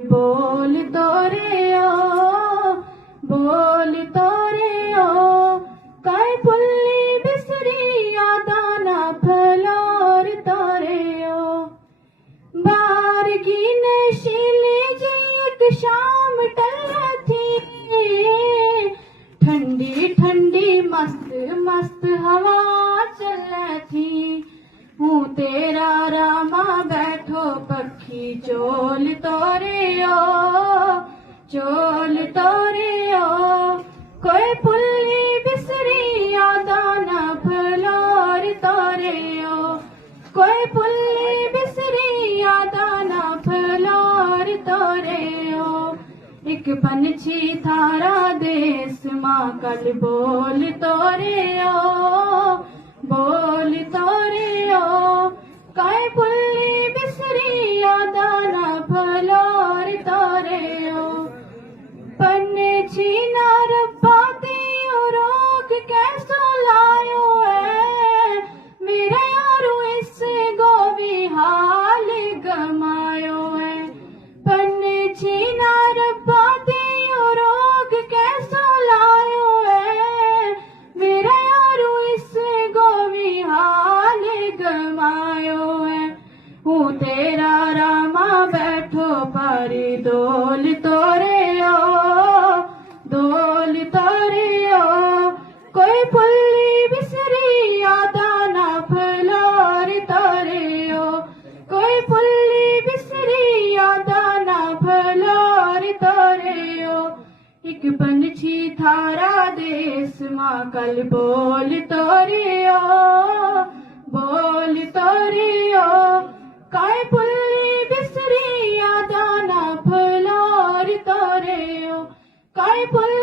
बोल तोरे ओ काय पुल्ली बिसरी यादाना फलोर तोरे ओ बार की नशीली जी एक शाम टल थी ठंडी ठंडी मस्त मस्त हवा चल थी हूँ तेरा रामा बैठो पक्षी चोल तोरे ओ कोई पुल्ली बिसरी यादाना फलोर तोरे ओ कोई पुल्ली बिसरी यादाना फलोर तोरे ओ एक पंछी थारा देश माँ कल बोल तोरे ओ काय पुल्ली बिसरी यादाना फलोर तोरे ओ पन्ने छीना रब्बा तेयो रोग कैसो लायो है मेरे यारो इससे गोवी हाल गमायो है पन्ने छीना रब्बा तेयो रोग कैसो लायो है मेरा यारो इससे गोवी हाल गमायो है हूँ तेरा रामा बैठो पारी डोल तोरे ओ कोई पुल्ली बिसरी यादाना फलोर तोरे ओ कोई पुल्ली बिसरी यादाना फलोर तोरे ओ एक पंछी थारा देश माँ कल बोल तोरे ओ काय पुल्ली बिसरी यादाना फलोर तोरे ओ काय पुल्ली